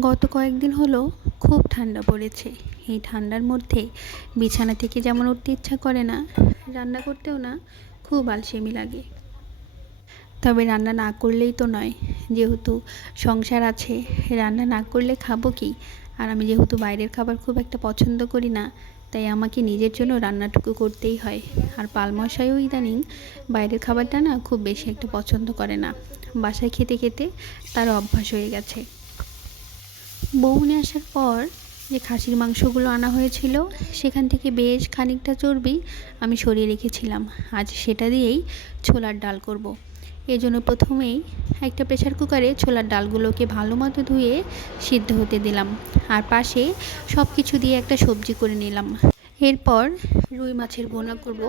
গত কয়েকদিন হলো খুব ঠান্ডা পড়েছে। এই ঠান্ডার মধ্যে বিছানা থেকে যেমন উঠতে ইচ্ছা করে না, রান্না করতেও না, খুব আলসেমি লাগে। তবে রান্না না করলেই তো নয়, যেহেতু সংসার আছে, রান্না না করলে খাবো কি? আর আমি যেহেতু বাইরের খাবার খুব একটা পছন্দ করি না, তাই আমাকে নিজের জন্য রান্নাটুকু করতেই হয়। আর পালমশাইও ইদানিং বাইরের খাবারটা না খুব বেশি একটা পছন্দ করে না। বাসায় খেতে খেতে তার অভ্যাস হয়ে গেছে। বউনে আসার পর যে খাসির মাংসগুলো আনা হয়েছিল, সেখান থেকে বেশ খানিকটা চর্বি আমি সরিয়ে রেখেছিলাম। আজ সেটা দিয়েই ছোলার ডাল করব। এজন্য প্রথমেই একটা প্রেসার কুকারে ছোলার ডালগুলোকে ভালো মতো ধুয়ে সিদ্ধ হতে দিলাম। আর পাশে সব কিছু দিয়ে একটা সবজি করে নিলাম। এরপর রুই মাছের ভুনা করব,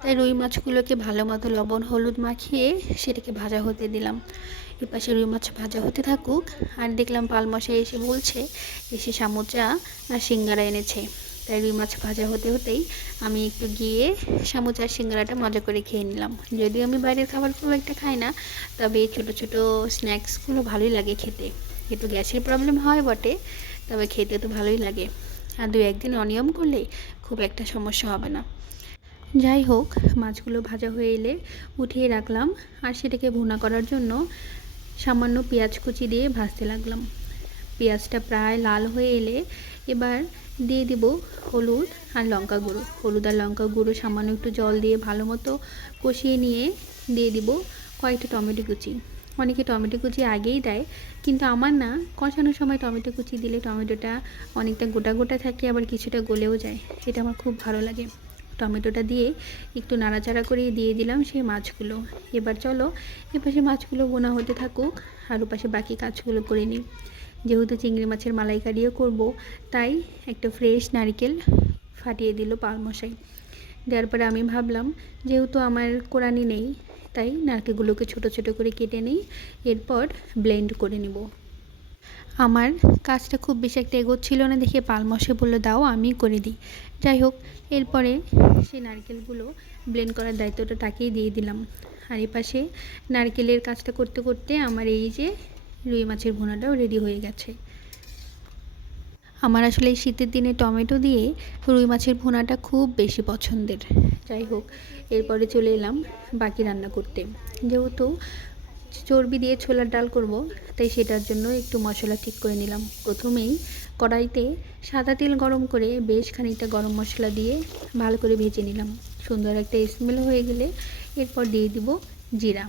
তাই রুই মাছগুলোকে ভালো মতো লবণ হলুদ মাখিয়ে সেটাকে ভাজা হতে দিলাম। এপাশে রুই মাছ ভাজা হতে থাকুক, আর দেখলাম পালমশাই এসে বলছে এসে সামুচা আর সিঙ্গারা এনেছে। তাই রুই মাছ ভাজা হতে হতেই আমি একটু গিয়ে সামুচা আর সিঙ্গারাটা মজা করে খেয়ে নিলাম। যদিও আমি বাইরের খাবার খুব একটা খাই না, তবে এই ছোটো ছোটো স্ন্যাক্সগুলো ভালোই লাগে খেতে। একটু গ্যাসের প্রবলেম হয় বটে, তবে খেতে তো ভালোই লাগে। আর দু একদিন অনিয়ম করলে খুব একটা সমস্যা হবে না। যাই হোক, মাছগুলো ভাজা হয়ে এলে উঠিয়ে রাখলাম, আর সেটাকে ভুনা করার জন্য সামান্য পেঁয়াজ কুচি দিয়ে ভাজতে লাগলাম। পেঁয়াজটা প্রায় লাল হয়ে এলে এবার দিয়ে দিব হলুদ আর লঙ্কা গুঁড়ো। হলুদ আর লঙ্কা গুঁড়ো সামান্য একটু জল দিয়ে ভালো মতো কষিয়ে নিয়ে দিয়ে দিব কয়েকটা টমেটো কুচি। অনেকে টমেটো কুচি আগেই দেয়, কিন্তু আমার না, কষানোর সময় টমেটো কুচি দিলে টমেটোটা অনেকটা গোটা গোটা থাকে, আবার কিছুটা গলেও যায়। এটা আমার খুব ভালো লাগে। টমেটোটা দিয়ে একটু নাড়াচাড়া করে দিয়ে দিলাম সেই মাছগুলো। এবার চলো এপাশে মাছগুলো বোনা হতে থাকুক, আর ওপাশে বাকি কাজগুলো করে নিই। যেহেতু চিংড়ি মাছের মালাইকারিও করব, তাই একটা ফ্রেশ নারকেল ফাটিয়ে দিল পালমশাই। দেওয়ার পরে আমি ভাবলাম, যেহেতু আমার কোরানি নেই, তাই নারকেলগুলোকে ছোট ছোট করে কেটে নিই, এরপর ব্লেন্ড করে নিব। আমার কাজটা খুব বেশি একটা এগোচ্ছিল না দেখে পালমশাই বলল দাও আমি করে দিই। যাই হোক, এরপরে সেই নারকেলগুলো ব্লেন্ড করার দায়িত্বটা তাকেই দিয়ে দিলাম। আর এপাশে নারকেলের কাজটা করতে করতে আমার এই যে রুই মাছের ভুনাটাও রেডি হয়ে গেছে। আমার আসলে এই শীতের দিনে টমেটো দিয়ে রুই মাছের ভুনাটা খুব বেশি পছন্দের। যাই হোক, এরপরে চলে এলাম বাকি রান্না করতে। যেহেতু চর্বি দিয়ে ছোলার ডাল করব, তাই সেটার জন্য একটু মশলা ঠিক করে নিলাম। প্রথমেই কড়াইতে সাদা তেল গরম করে বেশ খানিকটা গরম মশলা দিয়ে ভালো করে ভেজে নিলাম। সুন্দর একটা স্মেল হয়ে গেলে এরপর দিয়ে দিব জিরা।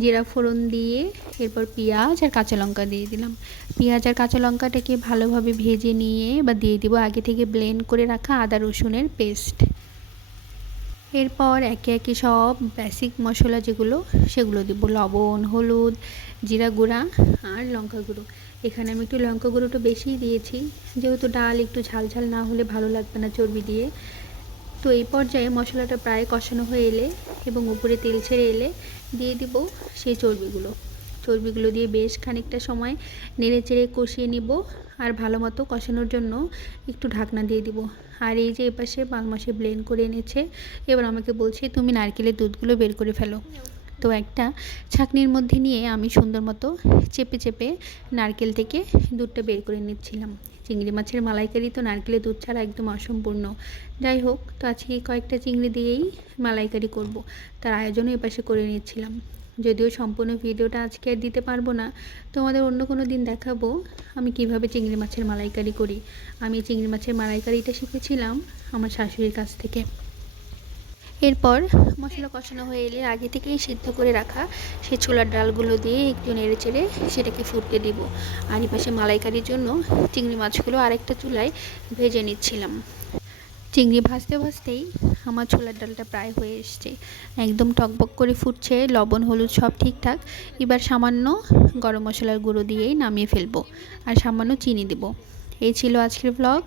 জিরা ফোড়ন দিয়ে এরপর পেঁয়াজ আর কাঁচা লঙ্কা দিয়ে দিলাম। পেঁয়াজ আর কাঁচা লঙ্কাটাকে ভালোভাবে ভেজে নিয়ে বা দিয়ে দিব আগে থেকে ব্লেন্ড করে রাখা আদা রসুনের পেস্ট। এরপর একে একে সব বেসিক মশলা যেগুলো, সেগুলো দিব। লবণ, হলুদ, জিরা গুঁড়া আর লঙ্কা গুঁড়ো। এখানে আমি একটু লঙ্কা গুঁড়োটা বেশিই দিয়েছি, যেহেতু ডাল একটু ঝাল ঝাল না হলে ভালো লাগবে না চর্বি দিয়ে। তো এই পর্যায়ে মশলাটা প্রায় কষানো হয়ে এলে এবং উপরে তেল ছেড়ে এলে দিয়ে দিব সেই চর্বিগুলো দিয়ে বেশ খানিকটা সময় নেড়ে চেড়ে কষিয়ে নিব। আর ভালো মতো কষানোর জন্য একটু ঢাকনা দিয়ে দিব। আর এই যে এপাশে পালমশাই ব্লেন্ড করে এনেছে, এবার আমাকে বলছে তুমি নারকেলের দুধগুলো বের করে ফেলো। তো একটা ছাঁকনির মধ্যে নিয়ে আমি সুন্দর মতো চেপে চেপে নারকেল থেকে দুধটা বের করে নিচ্ছিলাম। চিংড়ি মাছের মালাইকারি তো নারকেলের দুধ ছাড়া একদম অসম্পূর্ণ। যাই হোক, তো আজকে কয়েকটা চিংড়ি দিয়েই মালাইকারি করব, তার আয়োজনও এপাশে করে নিচ্ছিলাম। যদিও সম্পূর্ণ ভিডিওটা আজকে আর দিতে পারবো না, তোমাদের অন্য কোনো দিন দেখাবো আমি কিভাবে চিংড়ি মাছের মালাইকারি করি। আমি চিংড়ি মাছের মালাইকারিটা শিখেছিলাম আমার শাশুড়ির কাছ থেকে। এরপর মশলা কষানো হয়ে এলে আগে থেকেই সিদ্ধ করে রাখা সেই ছোলার ডালগুলো দিয়ে একটু নেড়ে চেড়ে সেটাকে ফুটতে দেব। আর এই পাশে মালাইকারির জন্য চিংড়ি মাছগুলো আরেকটা চুলায় ভেজে নিচ্ছিলাম। চিংড়ি ভাজতে ভাজতেই আমার ছোলার ডালটা প্রায় হয়ে এসছে, একদম টকবক করে ফুটছে, লবণ হলুদ সব ঠিকঠাক। এবার সামান্য গরম মশলার গুঁড়ো দিয়েই নামিয়ে ফেলবো, আর সামান্য চিনি দেব। এই ছিল আজকের ব্লগ।